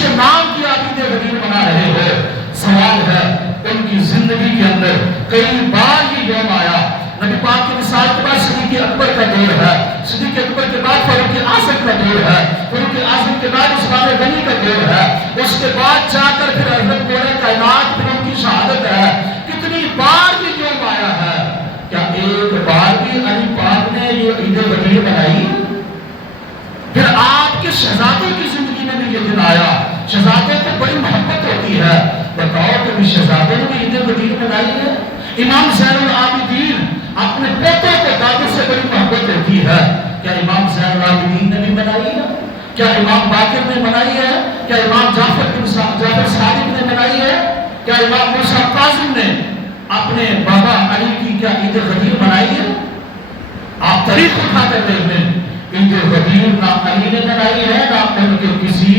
کے نام کی آپ عید غدیر منا رہے ہو، سوال ہے ان کی زندگی کے اندر کئی بار یہ یوم آیا۔ نبی پاک کی مثال کے بعد صدیق اکبر کا دور ہے، صدیق اکبر کے بعد فاروق اعظم کا دور ہے، فاروق اعظم کے بعد عثمان غنی کا دور ہے، اس کے بعد جا کر پھر حضرت بولے کائنات پھر ان کی شہادت ہے۔ کتنی بار یہ یوم آیا ہے، کیا ایک بار بھی علی پاک نے یہ عید غدیر منائی؟ پھر آپ کے شہزادوں کی زندگی میں بھی یہ دن آیا، شہزادوں کو بڑی محبت ہوتی ہے، بتاؤ کہ شہزادوں نے بھی عید غدیر منائی ہے؟ امام زین العابدین اپنے پوتوں کو دادوں سے بڑی محبت ہوتی ہے، کیا امام زین العابدین نے بھی منائی ہے؟ کیا امام باقر نے منائی ہے؟ کیا امام جعفر صادق نے منائی ہے؟ کیا امام موسیٰ کاظم نے اپنے بابا علی کی کیا عید غدیر منائی ہے؟ آپ تاریخ اٹھا کر دیکھ لیں، عید غدیر نہ علی نے منائی ہے، نہ ان کے کسی